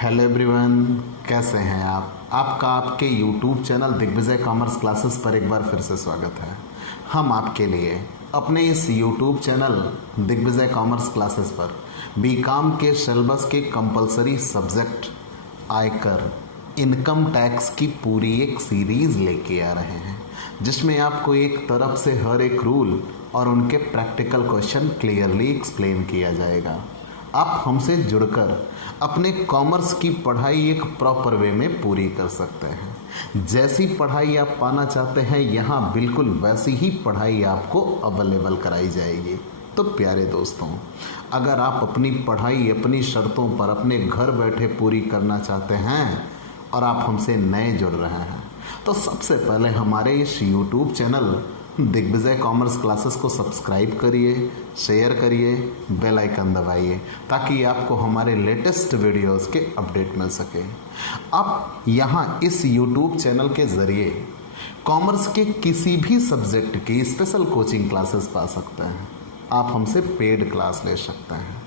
Hello everyone, कैसे हैं आप? आपका आपके YouTube channel Digvijay commerce classes पर एक बार फिर से स्वागत है। हम आपके लिए अपने इस YouTube channel Digvijay commerce classes पर बीकॉम के सिलेबस के कंपलसरी सब्जेक्ट आयकर इनकम टैक्स की पूरी एक सीरीज़ लेके आ रहे हैं, जिसमें आपको एक तरफ से हर एक रूल और उनके प्रैक्टिकल क्वेश्चन क्लियरली एक्सप्लेन किया जाएगा। आप हमसे जुड़कर अपने कॉमर्स की पढ़ाई एक प्रॉपर वे में पूरी कर सकते हैं। जैसी पढ़ाई आप पाना चाहते हैं, यहाँ बिल्कुल वैसी ही पढ़ाई आपको अवेलेबल कराई जाएगी। तो प्यारे दोस्तों, अगर आप अपनी पढ़ाई अपनी शर्तों पर अपने घर बैठे पूरी करना चाहते हैं और आप हमसे नए जुड़ रहे हैं, तो सबसे पहले हमारे इस YouTube channel Digvijay commerce classes को सब्सक्राइब करिए, शेयर करिए, बेल आइकन दबाइए, ताकि आपको हमारे लेटेस्ट वीडियोस के अपडेट मिल सके। आप यहाँ इस यूट्यूब चैनल के ज़रिए कॉमर्स के किसी भी सब्जेक्ट की स्पेशल कोचिंग क्लासेस पा सकते हैं। आप हमसे पेड क्लास ले सकते हैं।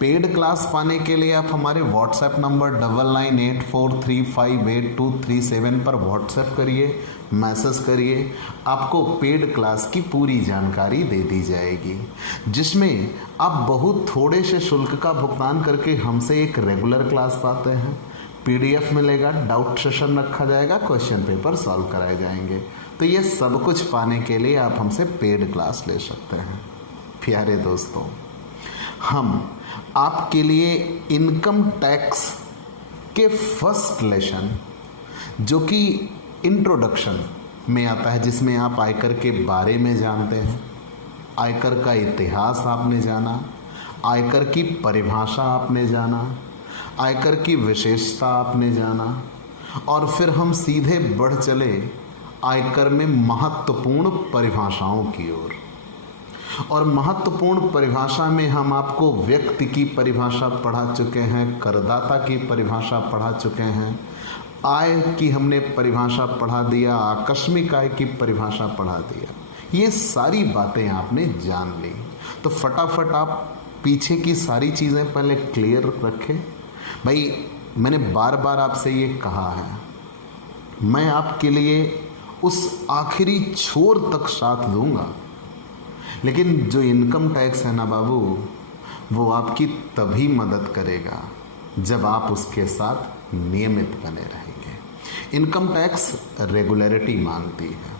पेड क्लास पाने के लिए आप हमारे व्हाट्सएप नंबर 9984358237 पर व्हाट्सएप करिए, मैसेज करिए। आपको पेड क्लास की पूरी जानकारी दे दी जाएगी, जिसमें आप बहुत थोड़े से शुल्क का भुगतान करके हमसे एक रेगुलर क्लास पाते हैं। पीडीएफ मिलेगा, डाउट सेशन रखा जाएगा, क्वेश्चन पेपर सॉल्व कराए जाएंगे। तो ये सब कुछ पाने के लिए आप हमसे पेड क्लास ले सकते हैं। प्यारे दोस्तों, हम आपके लिए इनकम टैक्स के फर्स्ट लेसन, जो कि इंट्रोडक्शन में आता है, जिसमें आप आयकर के बारे में जानते हैं, आयकर का इतिहास आपने जाना, आयकर की परिभाषा आपने जाना, आयकर की विशेषता आपने जाना, और फिर हम सीधे बढ़ चले आयकर में महत्वपूर्ण परिभाषाओं की ओर। और महत्वपूर्ण परिभाषा में हम आपको व्यक्ति की परिभाषा पढ़ा चुके हैं, करदाता की परिभाषा पढ़ा चुके हैं, आय की हमने परिभाषा पढ़ा दिया, आकस्मिक आय की परिभाषा पढ़ा दिया। ये सारी बातें आपने जान ली। तो फटाफट आप पीछे की सारी चीज़ें पहले क्लियर रखें। भाई, मैंने बार बार आपसे ये कहा है, मैं आपके लिए उस आखिरी छोर तक साथ दूंगा, लेकिन जो इनकम टैक्स है ना बाबू, वो आपकी तभी मदद करेगा जब आप उसके साथ नियमित बने रहेंगे। इनकम टैक्स रेगुलरिटी मांगती है।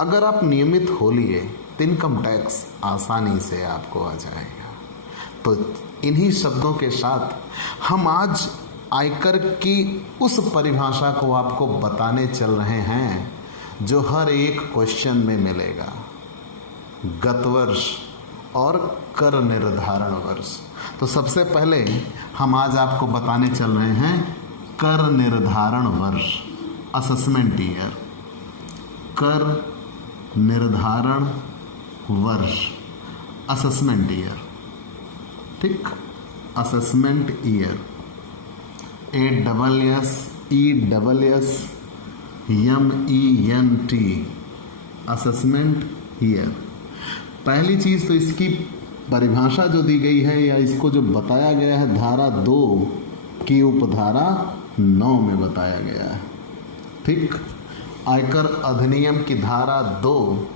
अगर आप नियमित हो लिए तो इनकम टैक्स आसानी से आपको आ जाएगा। तो इन्हीं शब्दों के साथ हम आज आयकर की उस परिभाषा को आपको बताने चल रहे हैं, जो हर एक क्वेश्चन में मिलेगा। गत वर्ष और कर निर्धारण वर्ष। तो सबसे पहले हम आज आपको बताने चल रहे हैं कर निर्धारण वर्ष, असेसमेंट ईयर। कर निर्धारण वर्ष, असेसमेंट ईयर, ठीक, assessment year, ASSESSEMENT, assessment year. पहली चीज़ तो इसकी परिभाषा जो दी गई है, या इसको जो बताया गया है, धारा 2 की उपधारा 9 में बताया गया है, ठीक। आयकर अधिनियम की धारा 2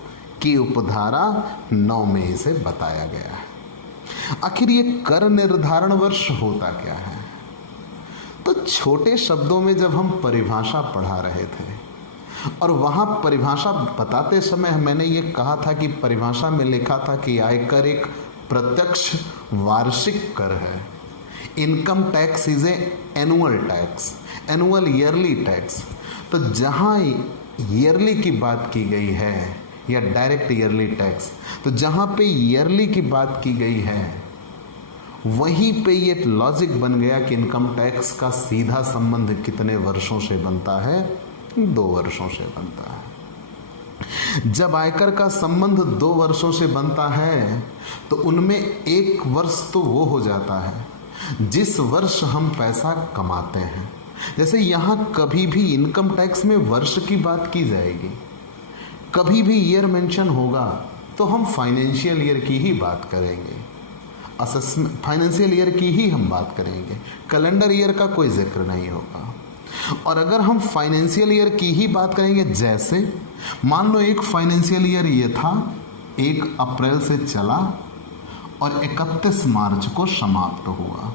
की उपधारा 9 में इसे बताया गया है। आखिर ये कर निर्धारण वर्ष होता क्या है? तो छोटे शब्दों में जब हम परिभाषा पढ़ा रहे थे, और वहाँ परिभाषा बताते समय मैंने ये कहा था कि परिभाषा में लिखा था कि आयकर एक प्रत्यक्ष वार्षिक कर है। Income tax is annual tax, annual yearly tax. तो जहाँ ईयरली की बात की गई है, या डायरेक्ट ईयरली टैक्स, तो जहाँ पे ईयरली की बात की गई है, वहीं पे ये लॉजिक बन गया कि इनकम टैक्स का सीधा संबंध कितने वर्षों से बनता है? 2 वर्षों से बनता है। जब आयकर का संबंध 2 वर्षों से बनता है, तो उनमें एक वर्ष तो वो हो जाता है जिस वर्ष हम पैसा कमाते हैं। जैसे यहाँ कभी भी इनकम टैक्स में वर्ष की बात की जाएगी, कभी भी ईयर मेंशन होगा तो हम फाइनेंशियल ईयर की ही बात करेंगे। असेसमेंट फाइनेंशियल ईयर की ही हम बात करेंगे, कैलेंडर ईयर का कोई जिक्र नहीं होगा। और अगर हम फाइनेंशियल ईयर की ही बात करेंगे, जैसे मान लो एक फाइनेंशियल ईयर ये था 1 अप्रैल से चला और 31 मार्च को समाप्त हुआ,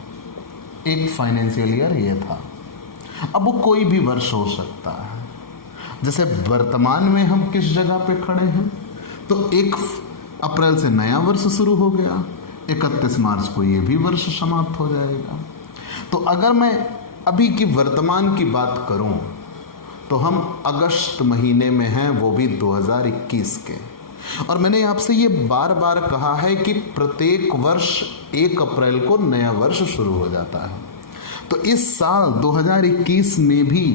एक फाइनेंशियल ईयर ये था। अब वो कोई भी वर्ष हो सकता है। जैसे वर्तमान में हम किस जगह पे खड़े हैं, तो 1 अप्रैल से नया वर्ष शुरू हो गया, 31 मार्च को ये भी वर्ष समाप्त हो जाएगा। तो अगर मैं अभी की वर्तमान की बात करूं तो हम अगस्त महीने में हैं, वो भी 2021 के। और मैंने आपसे ये बार बार कहा है कि प्रत्येक वर्ष 1 अप्रैल को नया वर्ष शुरू हो जाता है। तो इस साल 2021 में भी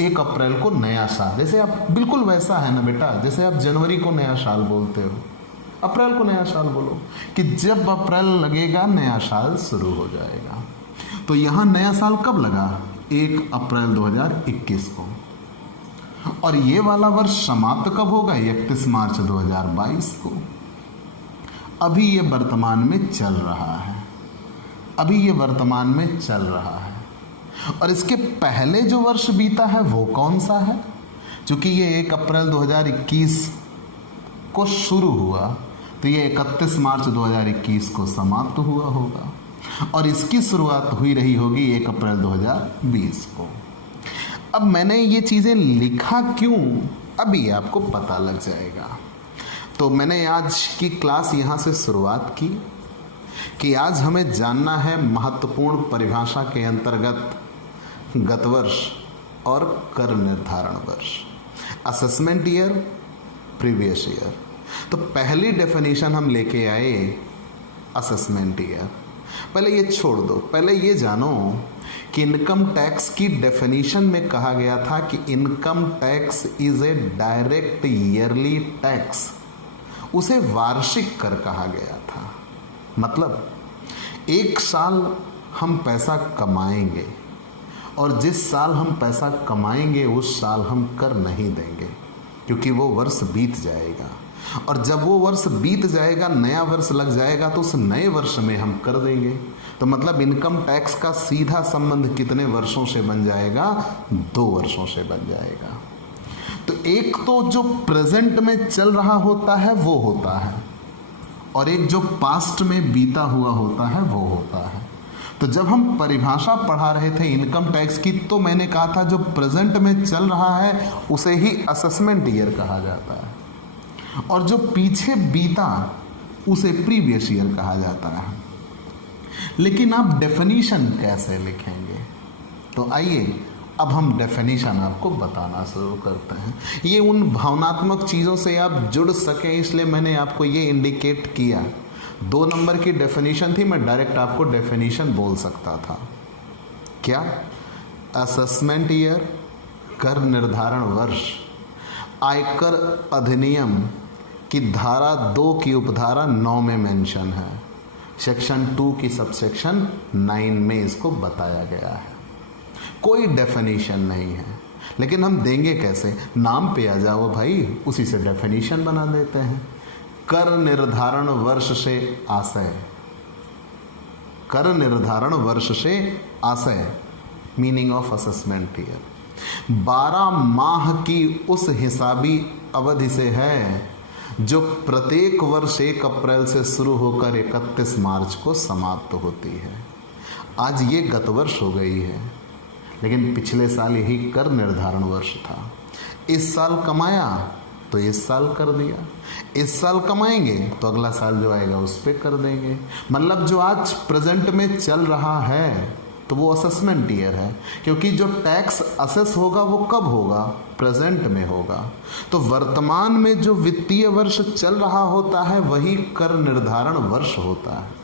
1 अप्रैल को नया साल, जैसे आप बिल्कुल वैसा है ना बेटा, जैसे आप जनवरी को नया साल बोलते हो, अप्रैल को नया साल बोलो कि जब अप्रैल लगेगा नया साल शुरू हो जाएगा। तो यहाँ नया साल कब लगा? 1 अप्रैल 2021 को। और ये वाला वर्ष समाप्त कब होगा? 31 मार्च 2022 को। अभी ये वर्तमान में चल रहा है, अभी ये वर्तमान में चल रहा है। और इसके पहले जो वर्ष बीता है वो कौन सा है? क्योंकि ये 1 अप्रैल 2021 को शुरू हुआ, तो ये 31 मार्च 2021 को समाप्त हुआ होगा और इसकी शुरुआत हुई रही होगी 1 अप्रैल 2020 को। अब मैंने ये चीज़ें लिखा क्यों, अभी आपको पता लग जाएगा। तो मैंने आज की क्लास यहाँ से शुरुआत की कि आज हमें जानना है महत्वपूर्ण परिभाषा के अंतर्गत गत वर्ष और कर निर्धारण वर्ष, असेसमेंट ईयर, प्रीवियस ईयर। तो पहली डेफिनेशन हम लेके आए असेसमेंट ईयर। पहले ये छोड़ दो, पहले ये जानो कि इनकम टैक्स की डेफिनेशन में कहा गया था कि income tax is a direct yearly tax, उसे वार्षिक कर कहा गया था। मतलब एक साल हम पैसा कमाएंगे और जिस साल हम पैसा कमाएंगे उस साल हम कर नहीं देंगे, क्योंकि वो वर्ष बीत जाएगा। और जब वो वर्ष बीत जाएगा, नया वर्ष लग जाएगा, तो उस नए वर्ष में हम कर देंगे। तो मतलब इनकम टैक्स का सीधा संबंध कितने वर्षों से बन जाएगा? 2 वर्षों से बन जाएगा। तो एक तो जो प्रेजेंट में चल रहा होता है वो होता है, और एक जो पास्ट में बीता हुआ होता है वो होता है। तो जब हम परिभाषा पढ़ा रहे थे इनकम टैक्स की, तो मैंने कहा था जो प्रेजेंट में चल रहा है उसे ही असेसमेंट ईयर कहा जाता है, और जो पीछे बीता उसे प्रीवियस ईयर कहा जाता है। लेकिन आप डेफिनीशन कैसे लिखेंगे? तो आइए अब हम डेफिनीशन आपको बताना शुरू करते हैं। ये उन भावनात्मक चीज़ों से आप जुड़ सकें, इसलिए मैंने आपको ये इंडिकेट किया। 2 नंबर की डेफिनीशन थी, मैं डायरेक्ट आपको डेफिनीशन बोल सकता था। क्या? असेसमेंट ईयर, कर निर्धारण वर्ष, आयकर अधिनियम की धारा 2 की उपधारा 9 में मेंशन है, सेक्शन 2 की सबसेक्शन 9 में इसको बताया गया है। कोई डेफिनेशन नहीं है, लेकिन हम देंगे कैसे? नाम पे आ जाओ भाई, उसी से डेफिनेशन बना देते हैं। कर निर्धारण वर्ष से आशय, कर निर्धारण वर्ष से आशय, मीनिंग ऑफ असेसमेंट ईयर 12 माह की उस हिसाबी अवधि से है जो प्रत्येक वर्ष 1 अप्रैल से शुरू होकर 31 मार्च को समाप्त होती है। आज ये गत वर्ष हो गई है, लेकिन पिछले साल यही कर निर्धारण वर्ष था। इस साल कमाया तो इस साल कर दिया, इस साल कमाएंगे तो अगला साल जो आएगा उस पर कर देंगे। मतलब जो आज प्रेजेंट में चल रहा है तो वो असेसमेंट ईयर है, क्योंकि जो टैक्स असेस होगा वो कब होगा? प्रेजेंट में होगा। तो वर्तमान में जो वित्तीय वर्ष चल रहा होता है वही कर निर्धारण वर्ष होता है।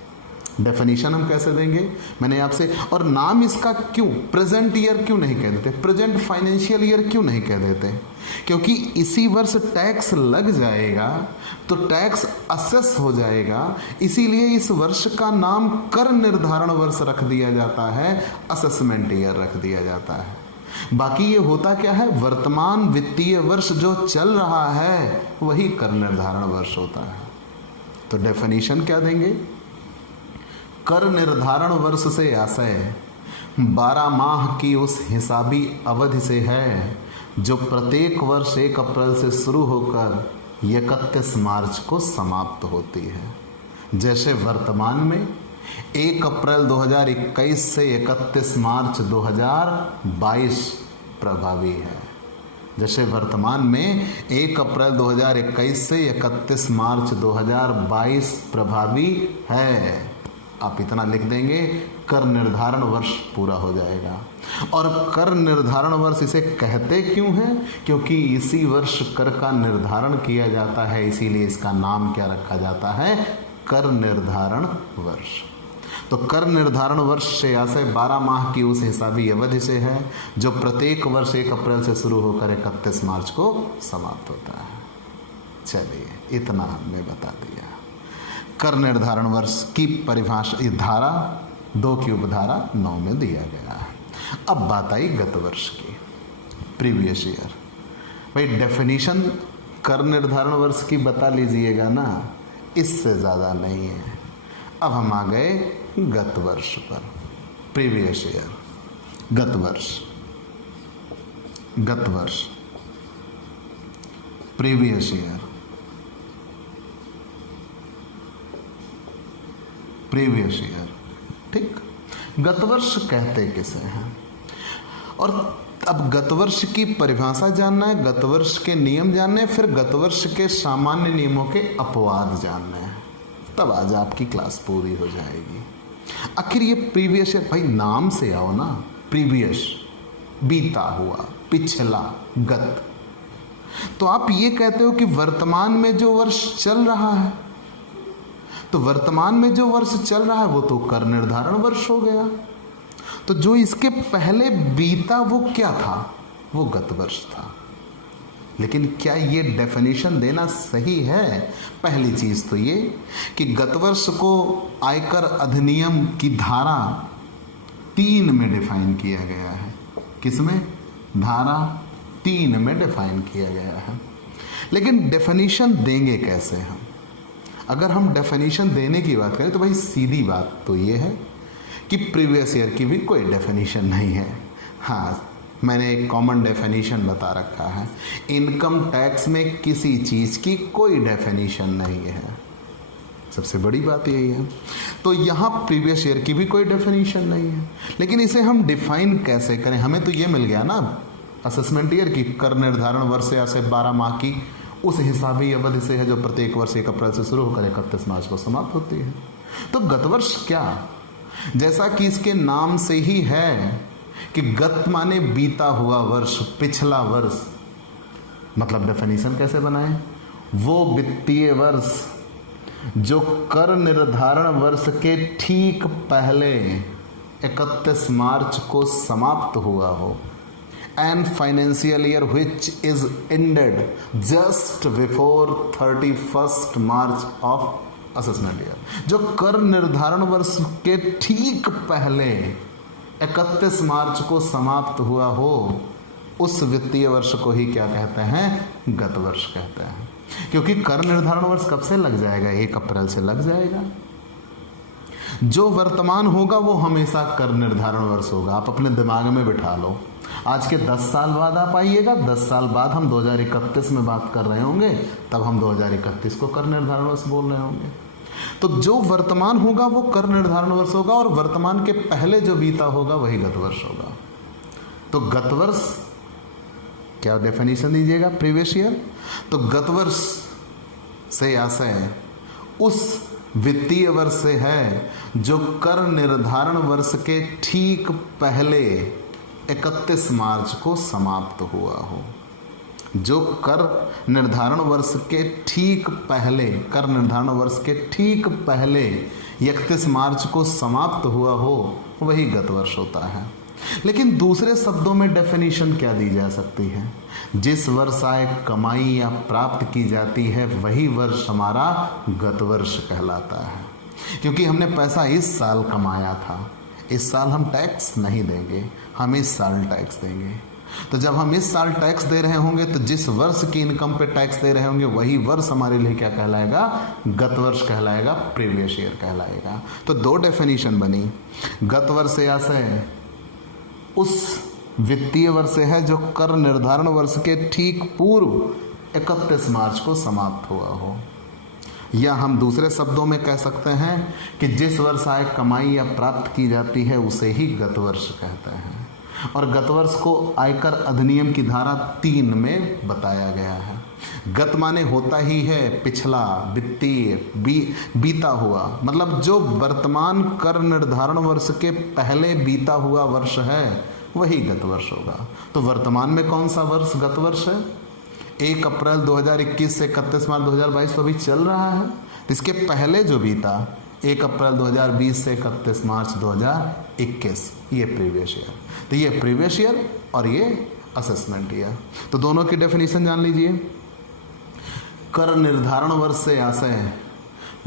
डेफिनेशन हम कैसे देंगे? मैंने आपसे, और नाम इसका क्यों प्रेजेंट ईयर क्यों नहीं कह देते, प्रेजेंट फाइनेंशियल ईयर क्यों नहीं कह देते? क्योंकि इसी वर्ष टैक्स लग जाएगा तो टैक्स असेस हो जाएगा, इसीलिए इस वर्ष का नाम कर निर्धारण वर्ष रख दिया जाता है, असेसमेंट ईयर रख दिया जाता है। बाकी ये होता क्या है? वर्तमान वित्तीय वर्ष जो चल रहा है वही कर निर्धारण वर्ष होता है। तो डेफिनेशन क्या देंगे? कर निर्धारण वर्ष से आशय 12 माह की उस हिसाबी अवधि से है जो प्रत्येक वर्ष 1 अप्रैल से शुरू होकर 31 मार्च को समाप्त होती है। जैसे वर्तमान में 1 अप्रैल 2021 से 31 मार्च 2022 प्रभावी है। जैसे वर्तमान में 1 अप्रैल 2021 से 31 मार्च 2022 प्रभावी है। आप इतना लिख देंगे, कर निर्धारण वर्ष पूरा हो जाएगा। और कर निर्धारण वर्ष इसे कहते क्यों हैं? क्योंकि इसी वर्ष कर का निर्धारण किया जाता है, इसीलिए इसका नाम क्या रखा जाता है? कर निर्धारण वर्ष। तो कर निर्धारण वर्ष से आशय 12 माह की उस हिसाबी अवधि से है जो प्रत्येक वर्ष 1 अप्रैल से शुरू होकर 31 मार्च को समाप्त होता है। चलिए, इतना हमने बता दिया। कर निर्धारण वर्ष की परिभाषा धारा 2 की उपधारा 9 में दिया गया है। अब बात आई गत वर्ष की, प्रीवियस ईयर। भाई डेफिनेशन कर निर्धारण वर्ष की बता लीजिएगा ना, इससे ज़्यादा नहीं है। अब हम आ गए गत वर्ष पर, प्रीवियस ईयर। गत वर्ष, गत वर्ष, प्रीवियस ईयर, प्रीवियस ईयर। ठीक, गत वर्ष कहते किसे हैं? और अब गत वर्ष की परिभाषा जानना है, गत वर्ष के नियम जानने हैं, फिर गत वर्ष के सामान्य नियमों के अपवाद जानने हैं, तब आज आपकी क्लास पूरी हो जाएगी। आखिर ये प्रीवियस ईयर, भाई नाम से आओ ना, प्रीवियस बीता हुआ, पिछला, गत। तो आप ये कहते हो कि वर्तमान में जो वर्ष चल रहा है, तो वर्तमान में जो वर्ष चल रहा है वो तो कर निर्धारण वर्ष हो गया। तो जो इसके पहले बीता वो क्या था? वो गत वर्ष था। लेकिन क्या ये डेफिनेशन देना सही है? पहली चीज तो ये कि गत वर्ष को आयकर अधिनियम की धारा 3 में डिफाइन किया गया है। किसमें? धारा 3 में डिफाइन किया गया है। लेकिन डेफिनेशन देंगे कैसे हम? अगर हम डेफिनेशन देने की बात करें तो भाई सीधी बात तो ये है कि प्रीवियस ईयर की भी कोई डेफिनेशन नहीं है। हाँ, मैंने एक कॉमन डेफिनेशन बता रखा है। इनकम टैक्स में किसी चीज़ की कोई डेफिनेशन नहीं है, सबसे बड़ी बात यही है। तो यहाँ प्रीवियस ईयर की भी कोई डेफिनेशन नहीं है। लेकिन इसे हम डिफाइन कैसे करें? हमें तो ये मिल गया ना असेसमेंट ईयर की, कर निर्धारण वर्ष से 12 माह की उस हिसाबी अवधि से है जो प्रत्येक वर्ष 1 अप्रैल से शुरू होकर 31 मार्च को समाप्त होती है। तो गत वर्ष क्या? जैसा कि इसके नाम से ही है कि गत माने बीता हुआ वर्ष, पिछला वर्ष। मतलब डेफिनेशन कैसे बनाएं? वो वित्तीय वर्ष जो कर निर्धारण वर्ष के ठीक पहले 31 मार्च को समाप्त हुआ हो, and financial year which is ended just before 31st March of assessment year। जो कर निर्धारण वर्ष के ठीक पहले 31 मार्च को समाप्त हुआ हो, उस वित्तीय वर्ष को ही क्या कहते हैं? गत वर्ष कहते हैं। क्योंकि कर निर्धारण वर्ष कब से लग जाएगा? 1 अप्रैल से लग जाएगा। जो वर्तमान होगा वो हमेशा कर निर्धारण वर्ष होगा। आप अपने दिमाग में बिठा लो। आज के 10 साल बाद आप आइएगा, 10 साल बाद हम 2031 में बात कर रहे होंगे, तब हम 2031 को कर निर्धारण वर्ष बोल रहे होंगे। तो जो वर्तमान होगा वो कर निर्धारण वर्ष होगा, और वर्तमान के पहले जो बीता होगा वही गत वर्ष होगा। तो गत वर्ष क्या डेफिनेशन दीजिएगा? Previous year. तो गत वर्ष से आशय उस वित्तीय वर्ष से है जो कर निर्धारण वर्ष के ठीक पहले 31 मार्च को समाप्त हुआ हो। जो कर निर्धारण वर्ष के ठीक पहले, कर निर्धारण वर्ष के ठीक पहले 31 मार्च को समाप्त हुआ हो, वही गत वर्ष होता है। लेकिन दूसरे शब्दों में डेफिनेशन क्या दी जा सकती है? जिस वर्ष आय कमाई या प्राप्त की जाती है वही वर्ष हमारा गत वर्ष कहलाता है। क्योंकि हमने पैसा इस साल कमाया था, इस साल हम टैक्स नहीं देंगे, हम इस साल टैक्स देंगे। तो जब हम इस साल टैक्स दे रहे होंगे तो जिस वर्ष की इनकम पे टैक्स दे रहे होंगे वही वर्ष हमारे लिए क्या कहलाएगा, गत वर्ष कहलाएगा, प्रीवियस ईयर कहलाएगा। तो दो डेफिनेशन बनी। गत वर्ष आशय उस वित्तीय वर्ष है जो कर निर्धारण वर्ष के ठीक पूर्व 31 मार्च को समाप्त हुआ हो, या हम दूसरे शब्दों में कह सकते हैं कि जिस वर्ष आय कमाई या प्राप्त की जाती है उसे ही गत वर्ष कहते हैं। और गत वर्ष को आयकर अधिनियम की धारा 3 में बताया गया है। गत माने होता ही है पिछला, वित्तीय, बीता हुआ, मतलब जो वर्तमान कर निर्धारण वर्ष के पहले बीता हुआ वर्ष है वही गत वर्ष होगा। तो वर्तमान में कौन सा वर्ष गत वर्ष है? 1 अप्रैल 2021 से 31 मार्च 2022 तो अभी चल रहा है। इसके पहले जो बीता 1 अप्रैल 2020 से 31 मार्च 2021, ये प्रीवियस ईयर। तो ये प्रीवियस ईयर और ये असेसमेंट ईयर। तो दोनों की डेफिनेशन जान लीजिए। कर निर्धारण वर्ष से आशय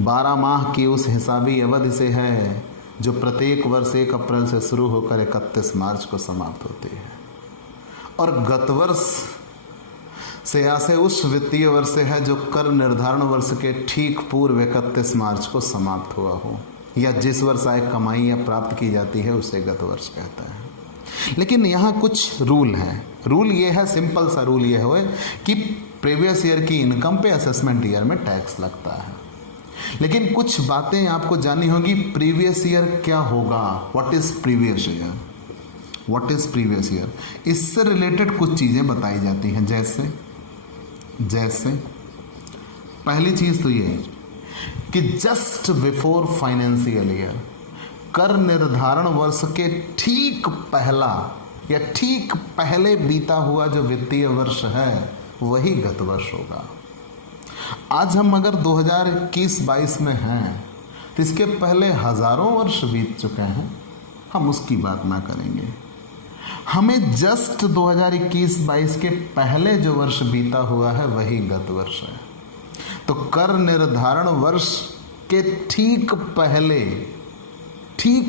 12 माह की उस हिसाबी अवधि से है जो प्रत्येक वर्ष 1 अप्रैल से शुरू होकर 31 मार्च को समाप्त होती है। और गत वर्ष से आशय उस वित्तीय वर्ष से है जो कर निर्धारण वर्ष के ठीक पूर्व 31 मार्च को समाप्त हुआ हो, या जिस वर्ष आय कमाई या प्राप्त की जाती है उसे गत वर्ष कहता है। लेकिन यहाँ कुछ रूल हैं। रूल ये है, सिंपल सा रूल ये है कि प्रीवियस ईयर की इनकम पे असेसमेंट ईयर में टैक्स लगता है। लेकिन कुछ बातें आपको जाननी होगी। प्रीवियस ईयर क्या होगा, what is previous year, what is previous year, इससे रिलेटेड कुछ चीज़ें बताई जाती हैं। जैसे पहली चीज़ तो ये कि जस्ट बिफोर फाइनेंशियल ईयर, कर निर्धारण वर्ष के ठीक पहला या ठीक पहले बीता हुआ जो वित्तीय वर्ष है वही गत वर्ष होगा। आज हम अगर 2021-22 में हैं तो इसके पहले हजारों वर्ष बीत चुके हैं, हम उसकी बात ना करेंगे। हमें जस्ट 2021-22 के पहले जो वर्ष बीता हुआ है वही गत वर्ष है। तो कर निर्धारण वर्ष के ठीक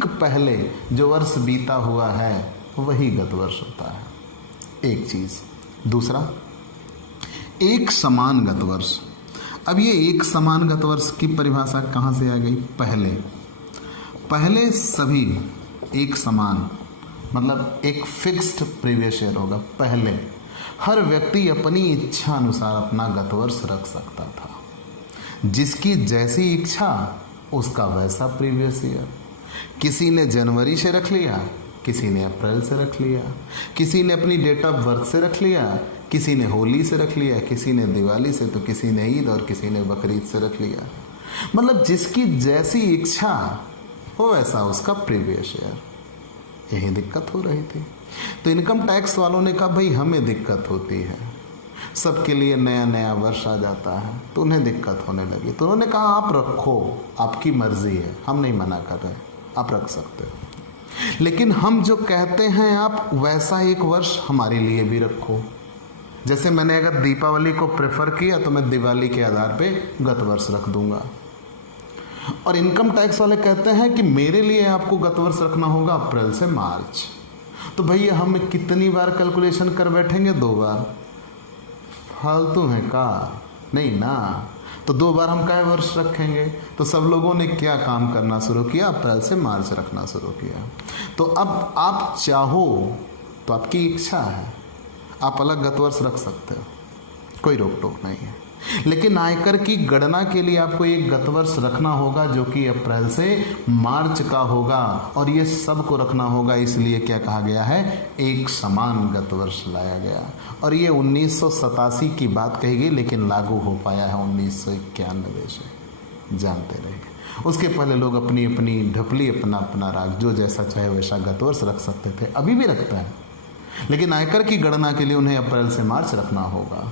पहले जो वर्ष बीता हुआ है वही गत वर्ष होता है। एक चीज। दूसरा, एक समान गत वर्ष। अब ये एक समान गत वर्ष की परिभाषा कहाँ से आ गई? पहले सभी एक समान, मतलब एक फिक्स्ड प्रीवियस ईयर होगा। पहले हर व्यक्ति अपनी इच्छा अनुसार अपना गत वर्ष रख सकता था, जिसकी जैसी इच्छा उसका वैसा प्रीवियस ईयर। किसी ने जनवरी से रख लिया, किसी ने अप्रैल से रख लिया, किसी ने अपनी डेट ऑफ बर्थ से रख लिया, किसी ने होली से रख लिया, किसी ने दिवाली से, तो किसी ने ईद और किसी ने बकरीद से रख लिया। मतलब जिसकी जैसी इच्छा हो वैसा उसका प्रीवियस ईयर। यही दिक्कत हो रही थी। तो इनकम टैक्स वालों ने कहा भाई हमें दिक्कत होती है, सबके लिए नया नया वर्ष आ जाता है तो उन्हें दिक्कत होने लगी। तो उन्होंने कहा आप रखो, आपकी मर्जी है, हम नहीं मना कर रहे, आप रख सकते हो, लेकिन हम जो कहते हैं आप वैसा एक वर्ष हमारे लिए भी रखो। जैसे मैंने अगर दीपावली को प्रेफर किया तो मैं दिवाली के आधार पे गत वर्ष रख दूंगा। और इनकम टैक्स वाले कहते हैं कि मेरे लिए आपको गत वर्ष रखना होगा अप्रैल से मार्च। तो भैया हम कितनी बार कैलकुलेशन कर बैठेंगे? 2 बार। फालतू है का? नहीं ना। तो 2 बार हम क्या वर्ष रखेंगे? तो सब लोगों ने क्या काम करना शुरू किया? अप्रैल से मार्च रखना शुरू किया। तो अब आप चाहो तो आपकी इच्छा है, आप अलग गत वर्ष रख सकते हो, कोई रोक टोक नहीं है। लेकिन आयकर की गणना के लिए आपको एक गत वर्ष रखना होगा जो कि अप्रैल से मार्च का होगा, और ये सबको रखना होगा। इसलिए क्या कहा गया है? एक समान गत वर्ष लाया गया। और ये 1987 की बात कही गई, लेकिन लागू हो पाया है 1991 से, जानते रहिए। उसके पहले लोग अपनी अपनी ढपली, अपना अपना राग, जो जैसा चाहे वैसा गत वर्ष रख सकते थे, अभी भी रखता है, लेकिन आयकर की गणना के लिए उन्हें अप्रैल से मार्च रखना होगा।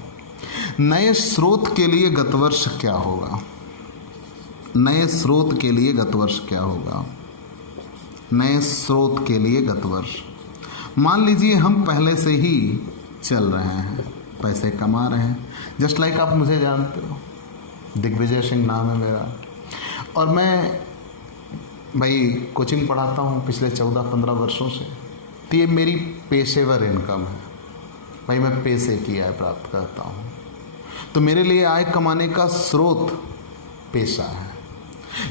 नए स्रोत के लिए गत वर्ष क्या होगा? नए स्रोत के लिए गत वर्ष क्या होगा? नए स्रोत के लिए गत वर्ष, मान लीजिए हम पहले से ही चल रहे हैं, पैसे कमा रहे हैं, जस्ट लाइक आप मुझे जानते हो, दिग्विजय सिंह नाम है मेरा, और मैं भाई कोचिंग पढ़ाता हूँ पिछले 14-15 वर्षों से। तो ये मेरी पेशेवर इनकम है, भाई मैं पैसे की आय प्राप्त करता हूँ, तो मेरे लिए आय कमाने का स्रोत पेशा है।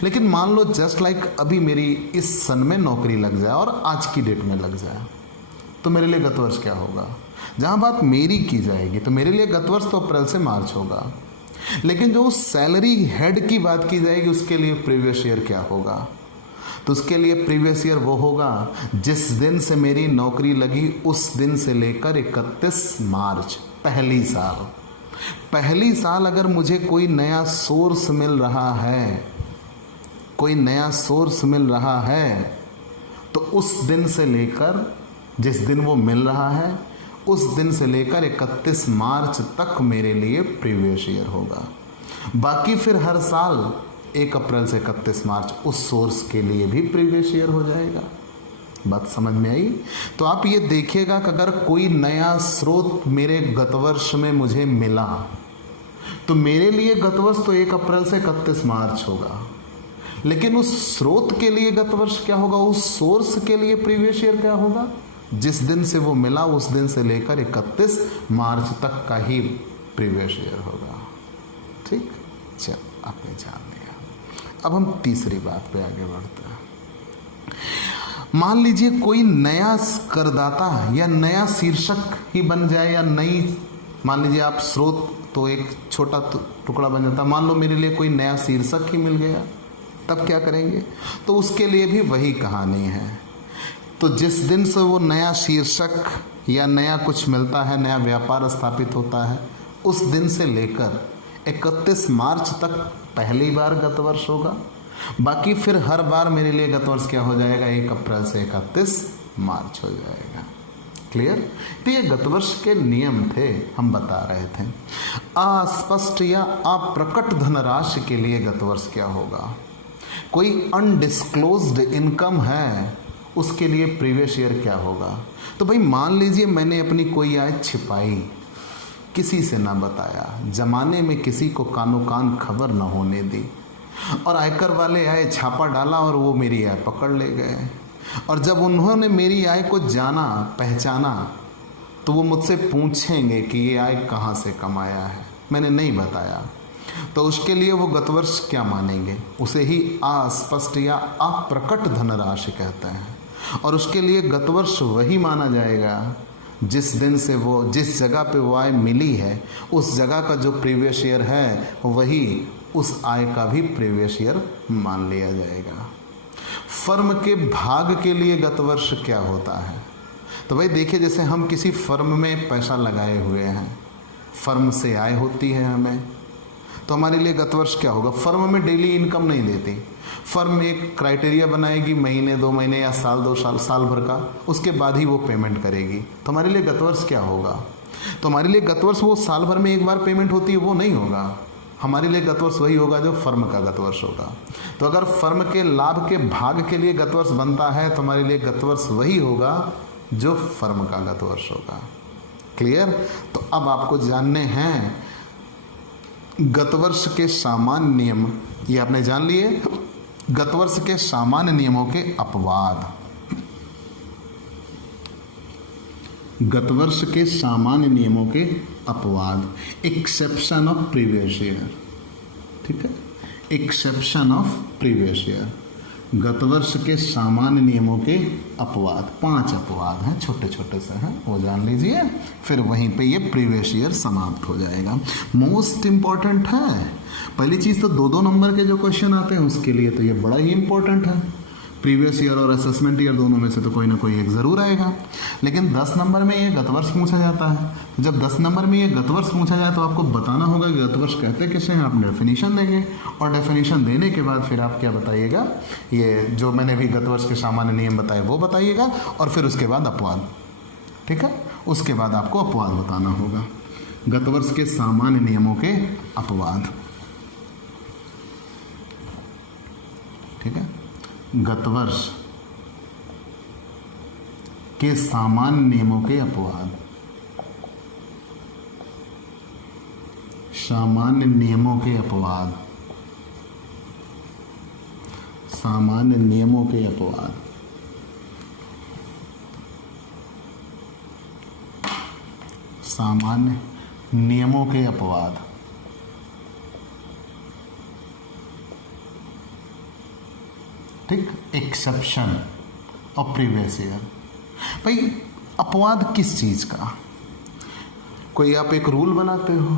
लेकिन मान लो जस्ट लाइक अभी मेरी इस सन में नौकरी लग जाए और आज की डेट में लग जाए, तो मेरे लिए गत वर्ष क्या होगा? जहाँ बात मेरी की जाएगी तो मेरे लिए गत वर्ष तो अप्रैल से मार्च होगा। लेकिन जो सैलरी हेड की बात की जाएगी उसके लिए प्रीवियस ईयर क्या होगा? तो उसके लिए प्रीवियस ईयर वो होगा जिस दिन से मेरी नौकरी लगी उस दिन से लेकर 31 मार्च, पहली साल अगर मुझे कोई नया सोर्स मिल रहा है, कोई नया सोर्स मिल रहा है, तो उस दिन से लेकर, जिस दिन वो मिल रहा है उस दिन से लेकर 31 मार्च तक मेरे लिए प्रीवियस ईयर होगा। बाकी फिर हर साल 1 अप्रैल से 31 मार्च उस सोर्स के लिए भी प्रीवियस ईयर हो जाएगा। बात समझ में आई? तो आप ये देखिएगा कि अगर कोई नया स्रोत मेरे गत वर्ष में मुझे मिला तो मेरे लिए गत वर्ष तो 1 अप्रैल से 31 मार्च होगा, लेकिन उस स्रोत के लिए गत वर्ष क्या होगा? उस सोर्स के लिए प्रीवियस ईयर क्या होगा? जिस दिन से वो मिला उस दिन से लेकर 31 मार्च तक का ही प्रीवियस ईयर होगा। ठीक, चल आपने जान लिया। अब हम तीसरी बात पे आगे बढ़ते हैं। मान लीजिए कोई नया करदाता या नया शीर्षक ही बन जाए, या नई, मान लीजिए आप स्रोत तो एक छोटा टुकड़ा बन जाता, मान लो मेरे लिए कोई नया शीर्षक ही मिल गया, तब क्या करेंगे? तो उसके लिए भी वही कहानी है। तो जिस दिन से वो नया शीर्षक या नया कुछ मिलता है, नया व्यापार स्थापित होता है, उस दिन से लेकर 31 मार्च तक पहली बार गत वर्ष होगा। बाकी फिर हर बार मेरे लिए गत वर्ष क्या हो जाएगा? 1 अप्रैल से 31 मार्च हो जाएगा। क्लियर? तो ये गत वर्ष के नियम थे, हम बता रहे थे। अस्पष्ट या अप्रकट धनराशि के लिए गत वर्ष क्या होगा? कोई अनडिस्क्लोज्ड इनकम है, उसके लिए प्रीवियस ईयर क्या होगा? तो भाई मान लीजिए मैंने अपनी कोई आय छिपाई, किसी से ना बताया, जमाने में किसी को कानो कान खबर न होने दी, और आयकर वाले आए, छापा डाला और वो मेरी आय पकड़ ले गए। और जब उन्होंने मेरी आय को जाना, पहचाना, तो वो मुझसे पूछेंगे कि ये आय कहाँ से कमाया है, मैंने नहीं बताया, तो उसके लिए वो गत वर्ष क्या मानेंगे? उसे ही अस्पष्ट या अप्रकट धनराशि कहते हैं। और उसके लिए गत वर्ष वही माना जाएगा जिस दिन से वो, जिस जगह पे वो आय मिली है, उस जगह का जो प्रीवियस ईयर है वही उस आय का भी प्रीवियस ईयर मान लिया जाएगा। फर्म के भाग के लिए गत वर्ष क्या होता है? तो भाई देखिए, जैसे हम किसी फर्म में पैसा लगाए हुए हैं, फर्म से आय होती है हमें, तो हमारे लिए गत वर्ष क्या होगा? फर्म में डेली इनकम नहीं देती, फर्म एक क्राइटेरिया बनाएगी, महीने 2 महीने या साल 2 साल, साल भर का, उसके बाद ही वो पेमेंट करेगी। तो हमारे लिए गत वर्ष क्या होगा? तो हमारे लिए गत वर्ष वो साल भर में एक बार पेमेंट होती है, वो नहीं होगा। हमारे लिए गत वर्ष वही होगा जो फर्म का गत वर्ष होगा। तो अगर फर्म के लाभ के भाग के लिए गत वर्ष बनता है तो हमारे लिए गत वर्ष वही होगा जो फर्म का गत वर्ष होगा। क्लियर? तो अब आपको जानने हैं गत वर्ष के सामान्य नियम, ये आपने जान लिए। गत वर्ष के सामान्य नियमों के अपवाद, गत वर्ष के सामान्य नियमों के अपवाद, एक्सेप्शन ऑफ प्रीवियस ईयर। ठीक है, एक्सेप्शन ऑफ प्रीवियस ईयर, गत वर्ष के सामान्य नियमों के अपवाद। 5 अपवाद हैं, छोटे छोटे से हैं, वो जान लीजिए, फिर वहीं पे ये प्रीवियस ईयर समाप्त हो जाएगा। मोस्ट इम्पॉर्टेंट है, पहली चीज़ तो 2-2 नंबर के जो क्वेश्चन आते हैं उसके लिए तो ये बड़ा ही इम्पोर्टेंट है। प्रीवियस ईयर और असेसमेंट ईयर दोनों में से तो कोई ना कोई एक ज़रूर आएगा। लेकिन 10 नंबर में ये गत वर्ष पूछा जाता है। जब 10 नंबर में ये गत वर्ष पूछा जाए तो आपको बताना होगा कि गत वर्ष कहते किसे हैं, आप डेफिनेशन देंगे, और डेफिनेशन देने के बाद फिर आप क्या बताइएगा, ये जो मैंने भी गत वर्ष के सामान्य नियम बताए वो बताइएगा, और फिर उसके बाद अपवाद। ठीक है, उसके बाद आपको अपवाद बताना होगा, गत वर्ष के सामान्य नियमों के अपवाद। ठीक है, गत वर्ष के सामान्य नियमों के अपवाद, सामान्य नियमों के अपवाद, सामान्य नियमों के अपवाद। सामान्य नियमों के अपवाद। ठीक, एक्सेप्शन और प्रीवियस ईयर। भाई अपवाद किस चीज़ का? कोई आप एक रूल बनाते हो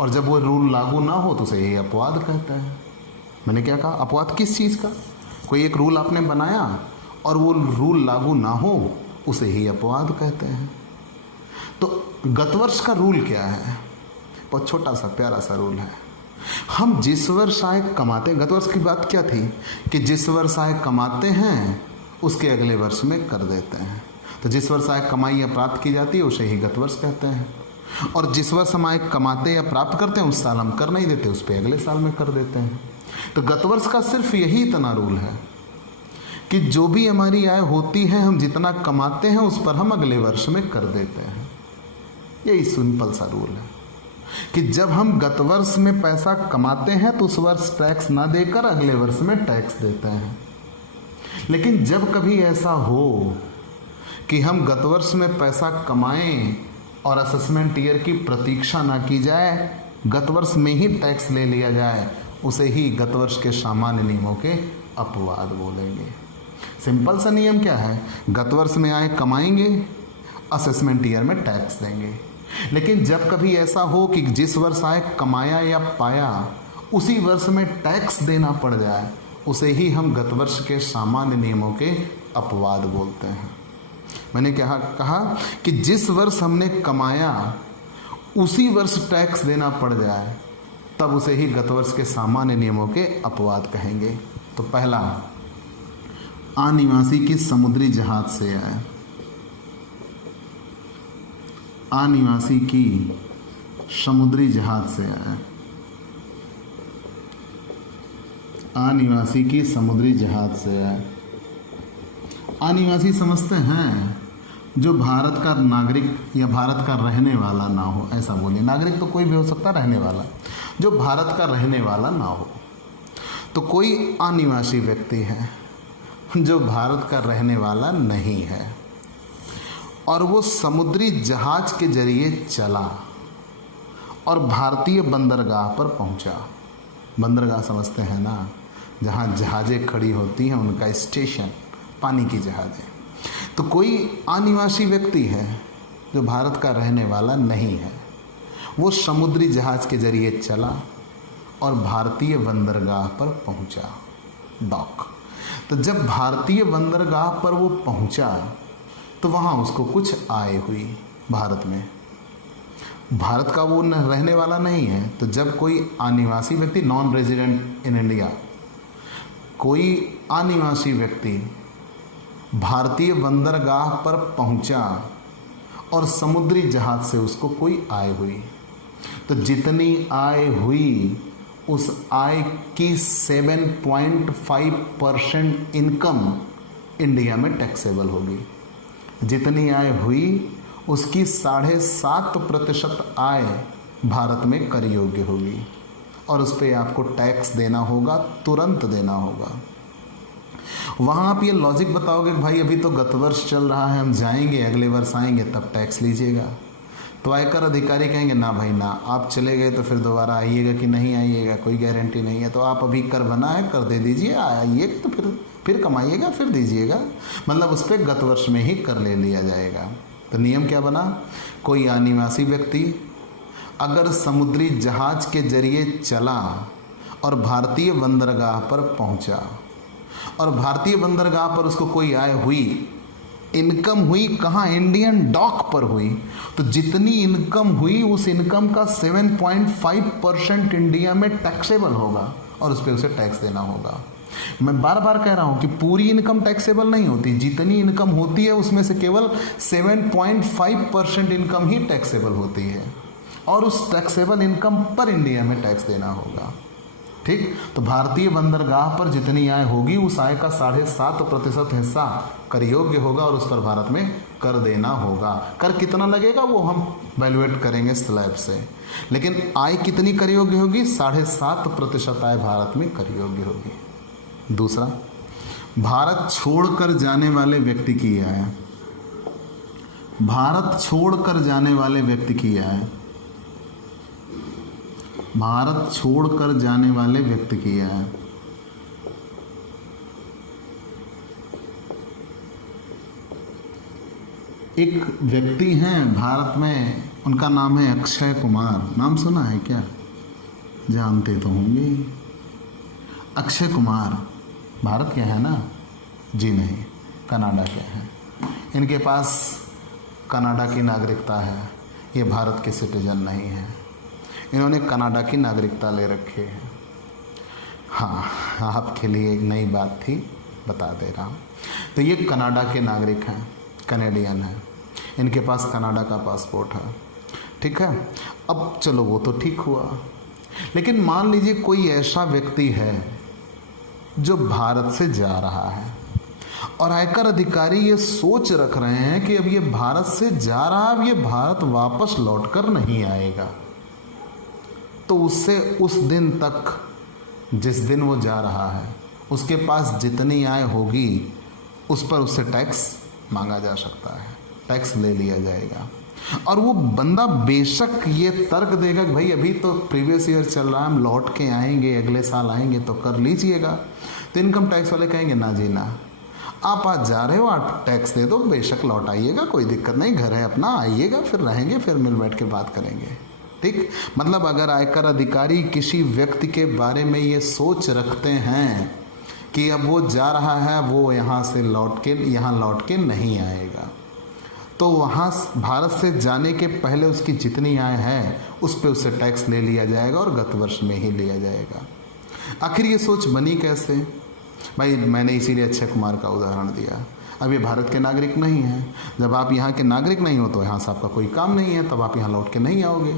और जब वो रूल लागू ना हो तो उसे यही अपवाद कहता है। मैंने क्या कहा? अपवाद किस चीज़ का? कोई एक रूल आपने बनाया और वो रूल लागू ना हो उसे ही अपवाद कहते हैं। तो गत वर्ष का रूल क्या है? बहुत छोटा सा प्यारा सा रूल है। हम जिस वर्ष आय कमाते हैं, गत वर्ष की बात क्या थी कि जिस वर्ष आय कमाते हैं उसके अगले वर्ष में कर देते हैं। तो जिस वर्ष आय कमाई या प्राप्त की जाती है उसे ही गत वर्ष कहते हैं, और जिस वर्ष हम आय कमाते या प्राप्त करते हैं उस साल हम कर नहीं देते, उस पर अगले साल में कर देते हैं। तो गत वर्ष का सिर्फ यही इतना रूल है कि जो भी हमारी आय होती है, हम जितना कमाते हैं उस पर हम अगले वर्ष में कर देते हैं। यही सिंपल सा रूल है कि जब हम गत वर्ष में पैसा कमाते हैं तो उस वर्ष टैक्स ना देकर अगले वर्ष में टैक्स देते हैं। लेकिन जब कभी ऐसा हो कि हम गत वर्ष में पैसा कमाएं और असेसमेंट ईयर की प्रतीक्षा ना की जाए, गत वर्ष में ही टैक्स ले लिया जाए, उसे ही गत वर्ष के सामान्य नियमों के अपवाद बोलेंगे। सिंपल सा नियम क्या है? गत वर्ष में आय कमाएंगे, असेसमेंट ईयर में टैक्स देंगे। लेकिन जब कभी ऐसा हो कि जिस वर्ष आय कमाया या पाया उसी वर्ष में टैक्स देना पड़ जाए, उसे ही हम गत वर्ष के सामान्य नियमों के अपवाद बोलते हैं। मैंने क्या कहा कि जिस वर्ष हमने कमाया उसी वर्ष टैक्स देना पड़ जाए, तब उसे ही गत वर्ष के सामान्य नियमों के अपवाद कहेंगे। तो पहला, अनिवासी की समुद्री जहाज से आय। अनिवासी की समुद्री जहाज से आय। अनिवासी की समुद्री जहाज से आय। अनिवासी समझते हैं जो भारत का नागरिक या भारत का रहने वाला ना हो, ऐसा बोलिए। नागरिक तो कोई भी हो सकता, रहने वाला, जो भारत का रहने वाला ना हो। तो कोई अनिवासी व्यक्ति है जो भारत का रहने वाला नहीं है और वो समुद्री जहाज के जरिए चला और भारतीय बंदरगाह पर पहुंचा। बंदरगाह समझते हैं ना, जहां जहाज़ें खड़ी होती हैं, उनका स्टेशन, पानी की जहाज़ें। तो कोई अनिवासी व्यक्ति है जो भारत का रहने वाला नहीं है, वो समुद्री जहाज के जरिए चला और भारतीय बंदरगाह पर पहुंचा, डॉक। तो जब भारतीय बंदरगाह पर वो पहुंचा तो वहाँ उसको कुछ आय हुई भारत में। भारत का वो रहने वाला नहीं है। तो जब कोई अनिवासी व्यक्ति, नॉन रेजिडेंट इन इंडिया, कोई अनिवासी व्यक्ति भारतीय बंदरगाह पर पहुंचा और समुद्री जहाज से उसको कोई आय हुई, तो जितनी आय हुई उस आय की 7.5% इनकम इंडिया में टैक्सेबल होगी। जितनी आय हुई उसकी 7.5% आय भारत में कर योग्य होगी और उस पर आपको टैक्स देना होगा, तुरंत देना होगा। वहाँ आप ये लॉजिक बताओगे कि भाई अभी तो गत वर्ष चल रहा है, हम जाएंगे अगले वर्ष आएंगे तब टैक्स लीजिएगा। तो आयकर अधिकारी कहेंगे ना भाई ना, आप चले गए तो फिर दोबारा आइएगा कि नहीं आइएगा कोई गारंटी नहीं है। तो आप अभी कर बना है, कर दे दीजिए, आइए तो फिर कमाइएगा, फिर दीजिएगा, मतलब उस पर गत वर्ष में ही कर ले लिया जाएगा। तो नियम क्या बना? कोई अनिवासी व्यक्ति अगर समुद्री जहाज के जरिए चला और भारतीय बंदरगाह पर पहुंचा और भारतीय बंदरगाह पर उसको कोई आय हुई, इनकम हुई, कहाँ? इंडियन डॉक पर हुई, तो जितनी इनकम हुई उस इनकम का 7.5% इंडिया में टैक्सेबल होगा और उस पर उसे टैक्स देना होगा। मैं बार बार कह रहा हूँ कि पूरी इनकम टैक्सेबल नहीं होती, जितनी इनकम होती है उसमें से केवल 7.5% इनकम ही टैक्सेबल होती है और उस टैक्सेबल इनकम पर इंडिया में टैक्स देना होगा। ठीक, तो भारतीय बंदरगाह पर जितनी आय होगी उस आय का 7.5% हिस्सा कर योग्य होगा और उस पर भारत में कर देना होगा। कर कितना लगेगा वो हम वैल्यूएट करेंगे स्लैब से, लेकिन आय कितनी कर योग्य होगी? 7.5% आय भारत में कर योग्य होगी। दूसरा, भारत छोड़कर जाने वाले व्यक्ति की आय। भारत छोड़कर जाने वाले व्यक्ति की आय, भारत छोड़कर जाने वाले व्यक्ति की आय। एक व्यक्ति हैं भारत में, उनका नाम है अक्षय कुमार। नाम सुना है क्या? जानते तो होंगे। अक्षय कुमार भारत के हैं ना? जी नहीं, कनाडा के हैं। इनके पास कनाडा की नागरिकता है, ये भारत के सिटीजन नहीं है। इन्होंने कनाडा की नागरिकता ले रखी है। हाँ, आपके लिए एक नई बात थी, बता दे रहा हूँ। तो ये कनाडा के नागरिक हैं, कनेडियन हैं, इनके पास कनाडा का पासपोर्ट है, ठीक है। अब चलो वो तो ठीक हुआ, लेकिन मान लीजिए कोई ऐसा व्यक्ति है जो भारत से जा रहा है और आयकर अधिकारी ये सोच रख रहे हैं कि अब ये भारत से जा रहा है, अब ये भारत वापस लौटकर नहीं आएगा, तो उससे उस दिन तक, जिस दिन वो जा रहा है, उसके पास जितनी आय होगी उस पर उससे टैक्स मांगा जा सकता है, टैक्स ले लिया जाएगा। और वो बंदा बेशक ये तर्क देगा कि भाई अभी तो प्रीवियस ईयर चल रहा है, हम लौट के आएंगे, अगले साल आएंगे तो कर लीजिएगा। तो इनकम टैक्स वाले कहेंगे ना जी ना, आप आज जा रहे हो, आप टैक्स दे दो, बेशक लौट आइएगा, कोई दिक्कत नहीं, घर है अपना, आइएगा, फिर रहेंगे, फिर मिल बैठ के बात करेंगे। ठीक, मतलब अगर आयकर अधिकारी किसी व्यक्ति के बारे में ये सोच रखते हैं कि अब वो जा रहा है, वो यहाँ से लौट के नहीं आएगा, तो वहाँ भारत से जाने के पहले उसकी जितनी आय है उस पर उससे टैक्स ले लिया जाएगा और गत वर्ष में ही लिया जाएगा। आखिर ये सोच बनी कैसे? भाई मैंने इसीलिए अक्षय कुमार का उदाहरण दिया। अब ये भारत के नागरिक नहीं हैं, जब आप यहाँ के नागरिक नहीं हो तो यहाँ से आपका कोई काम नहीं है, तब आप यहाँ लौट के नहीं आओगे।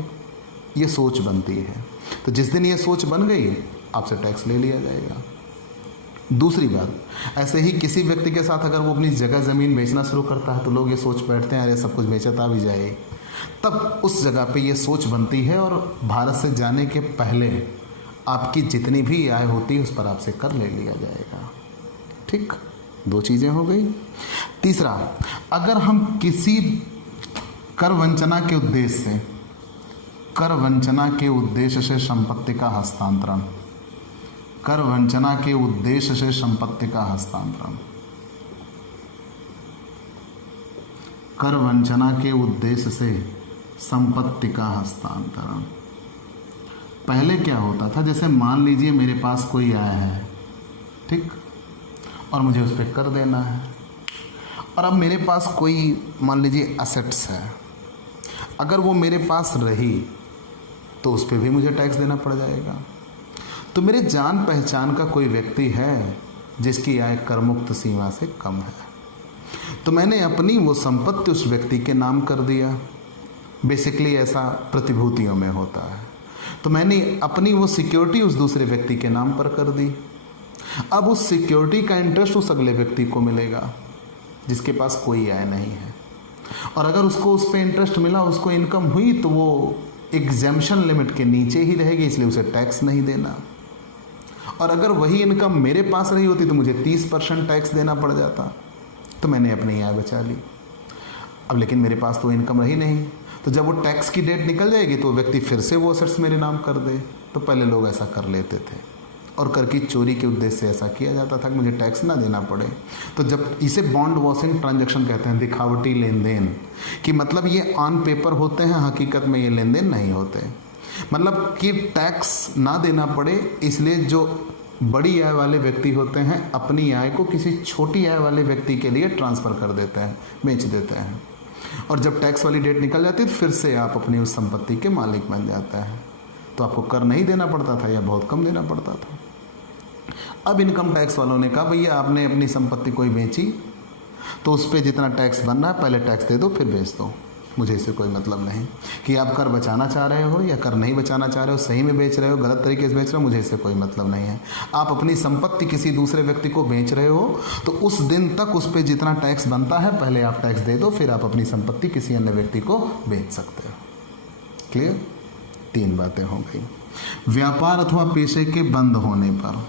ये सोच बनती है, तो जिस दिन ये सोच बन गई आपसे टैक्स ले लिया जाएगा। दूसरी बात, ऐसे ही किसी व्यक्ति के साथ अगर वो अपनी जगह ज़मीन बेचना शुरू करता है तो लोग ये सोच बैठते हैं अरे सब कुछ बेचता भी जाए, तब उस जगह पे ये सोच बनती है और भारत से जाने के पहले आपकी जितनी भी आय होती है उस पर आपसे कर ले लिया जाएगा। ठीक, दो चीज़ें हो गई। तीसरा, अगर हम किसी कर वंचना के उद्देश्य से संपत्ति का हस्तांतरण, कर वंचना के उद्देश्य से संपत्ति का हस्तांतरण, कर वंचना के उद्देश्य से संपत्ति का हस्तांतरण। पहले क्या होता था, जैसे मान लीजिए मेरे पास कोई आय है, ठीक, और मुझे उस पर कर देना है, और अब मेरे पास कोई मान लीजिए असेट्स है, अगर वो मेरे पास रही तो उस पर भी मुझे टैक्स देना पड़ जाएगा। तो मेरे जान पहचान का कोई व्यक्ति है जिसकी आय कर मुक्त सीमा से कम है, तो मैंने अपनी वो संपत्ति उस व्यक्ति के नाम कर दिया। बेसिकली ऐसा प्रतिभूतियों में होता है, तो मैंने अपनी वो सिक्योरिटी उस दूसरे व्यक्ति के नाम पर कर दी। अब उस सिक्योरिटी का इंटरेस्ट उस अगले व्यक्ति को मिलेगा जिसके पास कोई आय नहीं है, और अगर उसको उस पर इंटरेस्ट मिला, उसको इनकम हुई, तो वो एग्जेम्पशन लिमिट के नीचे ही रहेगी, इसलिए उसे टैक्स नहीं देना। और अगर वही इनकम मेरे पास रही होती तो मुझे 30% टैक्स देना पड़ जाता, तो मैंने अपनी आय बचा ली। अब लेकिन मेरे पास तो इनकम रही नहीं, तो जब वो टैक्स की डेट निकल जाएगी तो व्यक्ति फिर से वो असेट्स मेरे नाम कर दे। तो पहले लोग ऐसा कर लेते थे और कर की चोरी के उद्देश्य से ऐसा किया जाता था कि मुझे टैक्स ना देना पड़े। तो जब इसे बॉन्ड वॉशिंग ट्रांजैक्शन कहते हैं, दिखावटी लेन देन, कि मतलब ये ऑन पेपर होते हैं, हकीकत में ये लेन देन नहीं होते। मतलब कि टैक्स ना देना पड़े, इसलिए जो बड़ी आय वाले व्यक्ति होते हैं अपनी आय को किसी छोटी आय वाले व्यक्ति के लिए ट्रांसफ़र कर देते हैं, बेच देते हैं, और जब टैक्स वाली डेट निकल जाती है तो फिर से आप अपनी उस संपत्ति के मालिक बन जाते हैं। तो आपको कर नहीं देना पड़ता था या बहुत कम देना पड़ता था। अब इनकम टैक्स वालों ने कहा भैया आपने अपनी संपत्ति कोई बेची तो उस पर जितना टैक्स बन रहा है पहले टैक्स दे दो, फिर बेच दो, मुझे इससे कोई मतलब नहीं। कि आप कर बचाना चाह रहे हो या कर नहीं बचाना चाह रहे हो, सही में बेच रहे हो, गलत तरीके से बेच रहे हो, मुझे इससे कोई मतलब नहीं है। आप अपनी संपत्ति किसी दूसरे व्यक्ति को बेच रहे हो तो उस दिन तक उस पर जितना टैक्स बनता है पहले आप टैक्स दे दो, फिर आप अपनी संपत्ति किसी अन्य व्यक्ति को बेच सकते हो। क्लियर? 3 बातें हो गई। व्यापार अथवा पेशे के बंद होने पर,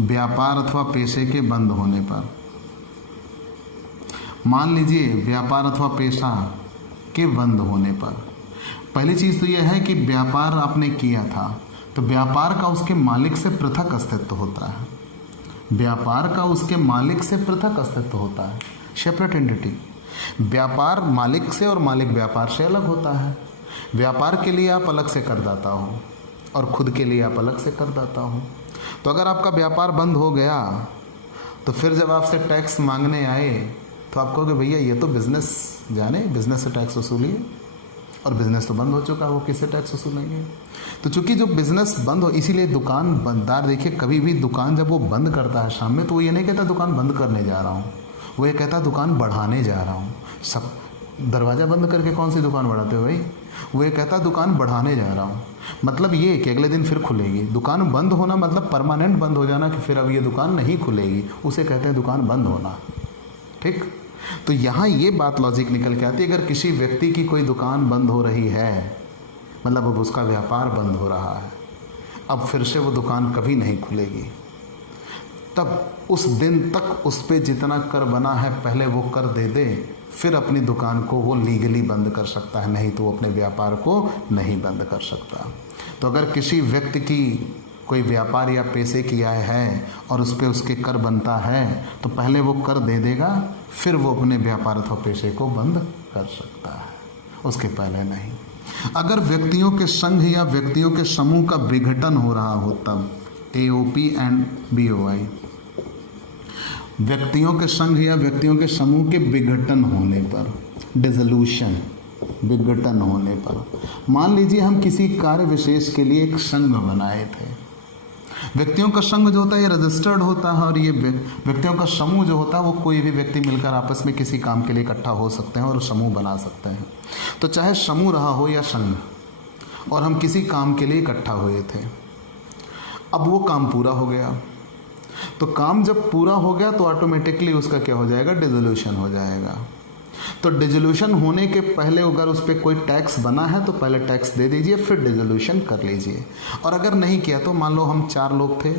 व्यापार अथवा पेशे के बंद होने पर मान लीजिए व्यापार अथवा पेशा के बंद होने पर पहली चीज़ तो यह है कि व्यापार आपने किया था तो व्यापार का उसके मालिक से पृथक अस्तित्व होता है। व्यापार का उसके मालिक से पृथक अस्तित्व होता है, सेपरेट एंटिटी। व्यापार मालिक से और मालिक व्यापार से अलग होता है। व्यापार के लिए आप अलग से करदाता हो और खुद के लिए आप अलग से करदाता हो। तो अगर आपका व्यापार बंद हो गया तो फिर जब आपसे टैक्स मांगने आए तो आप कहोगे भैया ये तो बिजनेस जाने, बिजनेस से टैक्स वसूलिए, और बिजनेस तो बंद हो चुका है, वो किससे टैक्स वसूलेंगे। तो चूंकि जो बिजनेस बंद हो, इसीलिए दुकानदार देखिए कभी भी दुकान जब वो बंद करता है शाम में तो वो ये नहीं कहता दुकान बंद करने जा रहा हूँ, वो ये कहता दुकान बढ़ाने जा रहा हूँ। सब दरवाज़ा बंद करके कौन सी दुकान बढ़ाते हो भाई, वो ये कहता दुकान बढ़ाने जा रहा हूँ। मतलब ये कि अगले दिन फिर खुलेगी। दुकान बंद होना मतलब परमानेंट बंद हो जाना कि फिर अब ये दुकान नहीं खुलेगी, उसे कहते हैं दुकान बंद होना। ठीक, तो यहाँ ये बात लॉजिक निकल के आती है। अगर किसी व्यक्ति की कोई दुकान बंद हो रही है मतलब अब उसका व्यापार बंद हो रहा है, अब फिर से वो दुकान कभी नहीं खुलेगी, तब उस दिन तक उस पर जितना कर बना है पहले वो कर दे दे, फिर अपनी दुकान को वो लीगली बंद कर सकता है, नहीं तो वो अपने व्यापार को नहीं बंद कर सकता। तो अगर किसी व्यक्ति की कोई व्यापार या पैसे किया है और उस पर उसके कर बनता है तो पहले वो कर दे देगा, फिर वो अपने व्यापार अथवा पैसे को बंद कर सकता है, उसके पहले नहीं। अगर व्यक्तियों के संघ या व्यक्तियों के समूह का विघटन हो रहा हो तब AOP एंड BOI, व्यक्तियों के संघ या व्यक्तियों के समूह के विघटन होने पर, डिसोल्यूशन, विघटन होने पर, मान लीजिए हम किसी कार्य विशेष के लिए एक संघ बनाए थे। व्यक्तियों का संघ जो होता है ये रजिस्टर्ड होता है और ये व्यक्तियों का समूह जो होता है वो कोई भी व्यक्ति मिलकर आपस में किसी काम के लिए इकट्ठा हो सकते हैं और समूह बना सकते हैं। तो चाहे समूह रहा हो या संघ, और हम किसी काम के लिए इकट्ठा हुए थे, अब वो काम पूरा हो गया, तो काम जब पूरा हो गया तो ऑटोमेटिकली उसका क्या हो जाएगा, डिसोल्यूशन हो जाएगा। तो डिसोल्यूशन होने के पहले अगर उस पर कोई टैक्स बना है तो पहले टैक्स दे दीजिए, फिर डिसोल्यूशन कर लीजिए। और अगर नहीं किया तो मान लो हम 4 लोग थे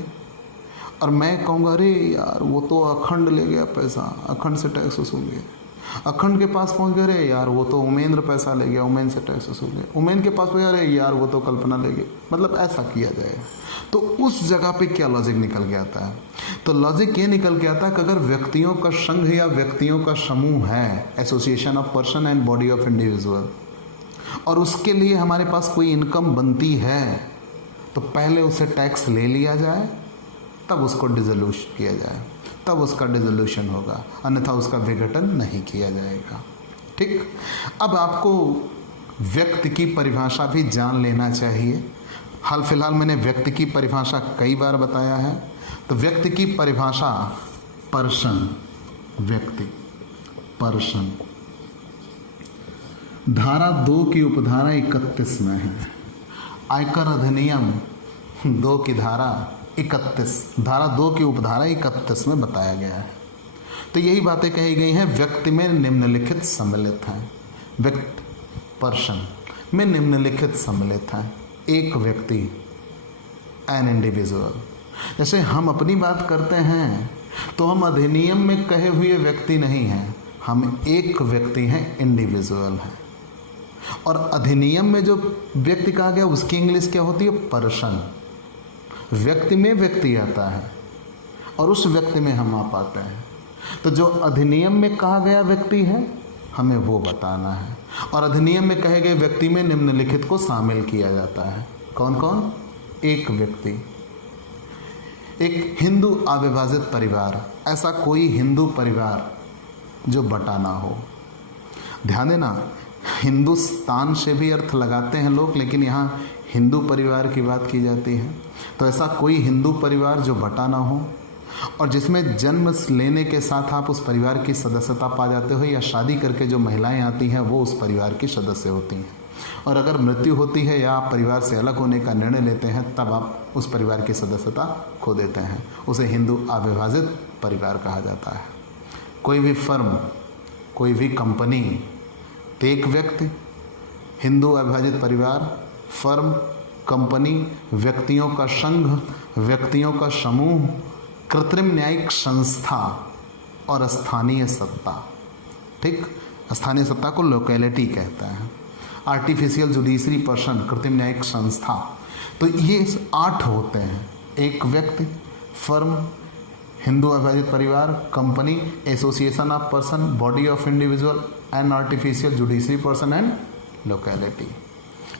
और मैं कहूँगा अरे यार वो तो अखंड ले गया पैसा, अखंड से टैक्स वसूल गया। अखंड के पास पहुँच गए, अरे यार वो तो उमेंद्र पैसा ले गया, उमेंद्र से टैक्स वसूल गया। उमेंद्र के पास पहुँच गया, अरे यार वो तो कल्पना ले गई। मतलब ऐसा किया जाए तो उस जगह पे क्या लॉजिक निकल के आता है, तो लॉजिक ये निकल के आता है कि अगर व्यक्तियों का संघ या व्यक्तियों का समूह है, association of person and body of individual, और उसके लिए हमारे पास कोई इनकम बनती है तो पहले उसे टैक्स ले लिया जाए, तब उसको डिसोल्यूशन किया जाए, तब उसका डिसोल्यूशन होगा, अन्यथा उसका विघटन नहीं किया जाएगा। ठीक, अब आपको व्यक्ति की परिभाषा भी जान लेना चाहिए। हाल फिलहाल मैंने व्यक्ति की परिभाषा कई बार बताया है। तो व्यक्ति की परिभाषा पर्सन, व्यक्ति, पर्सन, धारा 2 की उपधारा 31 में है। आयकर अधिनियम 2 की धारा 31, धारा 2 की उपधारा 31 में बताया गया है। तो यही बातें कही गई हैं, व्यक्ति में निम्नलिखित सम्मिलित हैं। व्यक्ति, पर्सन में निम्नलिखित सम्मिलित हैं। एक व्यक्ति, एन इंडिविजुअल। जैसे हम अपनी बात करते हैं तो हम अधिनियम में कहे हुए व्यक्ति नहीं हैं, हम एक व्यक्ति हैं, इंडिविजुअल हैं। और अधिनियम में जो व्यक्ति कहा गया उसकी इंग्लिश क्या होती है, पर्सन। व्यक्ति में व्यक्ति आता है और उस व्यक्ति में हम आ पाते हैं। तो जो अधिनियम में कहा गया व्यक्ति है हमें वो बताना है, और अधिनियम में कहे गए व्यक्ति में निम्नलिखित को शामिल किया जाता है। कौन कौन? एक व्यक्ति, एक हिंदू अविभाजित परिवार, ऐसा कोई हिंदू परिवार जो बटा ना हो। ध्यान देना, हिंदुस्तान से भी अर्थ लगाते हैं लोग, लेकिन यहाँ हिंदू परिवार की बात की जाती है। तो ऐसा कोई हिंदू परिवार जो बटा ना हो और जिसमें जन्म लेने के साथ आप उस परिवार की सदस्यता पा जाते हो, या शादी करके जो महिलाएं आती हैं वो उस परिवार की सदस्य होती हैं, और अगर मृत्यु होती है या आप परिवार से अलग होने का निर्णय लेते हैं तब आप उस परिवार की सदस्यता खो देते हैं। उसे हिंदू अविभाजित परिवार कहा जाता है। कोई भी फर्म, कोई भी कंपनी, तो एक व्यक्ति, हिंदू अविभाजित परिवार, फर्म, कंपनी, व्यक्तियों का संघ, व्यक्तियों का समूह, कृत्रिम न्यायिक संस्था और स्थानीय सत्ता। ठीक, स्थानीय सत्ता को लोकेलिटी कहते हैं। आर्टिफिशियल जुडिशरी पर्सन, कृत्रिम न्यायिक संस्था, तो ये 8 होते हैं। एक व्यक्ति, फर्म, हिंदू अविभाजित परिवार, company, association of person, body of individual and artificial judiciary person and locality,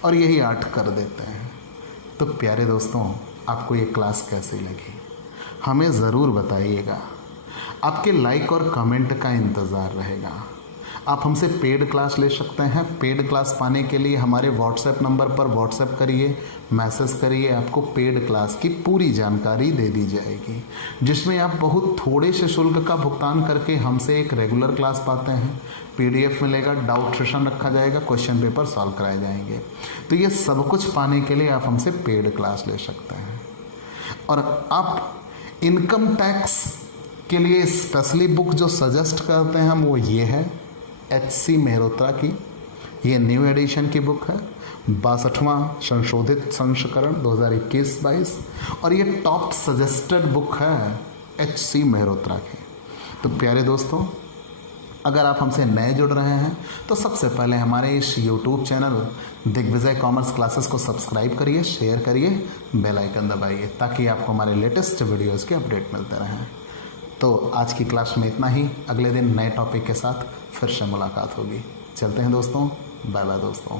और यही 8 कर देते हैं। तो प्यारे दोस्तों, आपको ये क्लास कैसी लगी हमें ज़रूर बताइएगा। आपके लाइक और कमेंट का इंतज़ार रहेगा। आप हमसे पेड क्लास ले सकते हैं। पेड क्लास पाने के लिए हमारे व्हाट्सएप नंबर पर व्हाट्सएप करिए, मैसेज करिए, आपको पेड क्लास की पूरी जानकारी दे दी जाएगी, जिसमें आप बहुत थोड़े से शुल्क का भुगतान करके हमसे एक रेगुलर क्लास पाते हैं। PDF मिलेगा, डाउट सेशन रखा जाएगा, क्वेश्चन पेपर सॉल्व कराए जाएंगे। तो ये सब कुछ पाने के लिए आप हमसे पेड क्लास ले सकते हैं। और आप इनकम टैक्स के लिए स्पेशली बुक जो सजेस्ट करते हैं हम, वो ये है HC मेहरोत्रा की, ये न्यू एडिशन की बुक है, 62वां संशोधित संस्करण 2021-22, और ये टॉप सजेस्टेड बुक है HC मेहरोत्रा की। तो प्यारे दोस्तों, अगर आप हमसे नए जुड़ रहे हैं तो सबसे पहले हमारे इस YouTube channel Digvijay commerce classes को सब्सक्राइब करिए, शेयर करिए, बेल आइकन दबाइए, ताकि आपको हमारे लेटेस्ट वीडियोज़ के अपडेट मिलते रहें। तो आज की क्लास में इतना ही। अगले दिन नए टॉपिक के साथ फिर से मुलाकात होगी। चलते हैं दोस्तों, बाय बाय दोस्तों।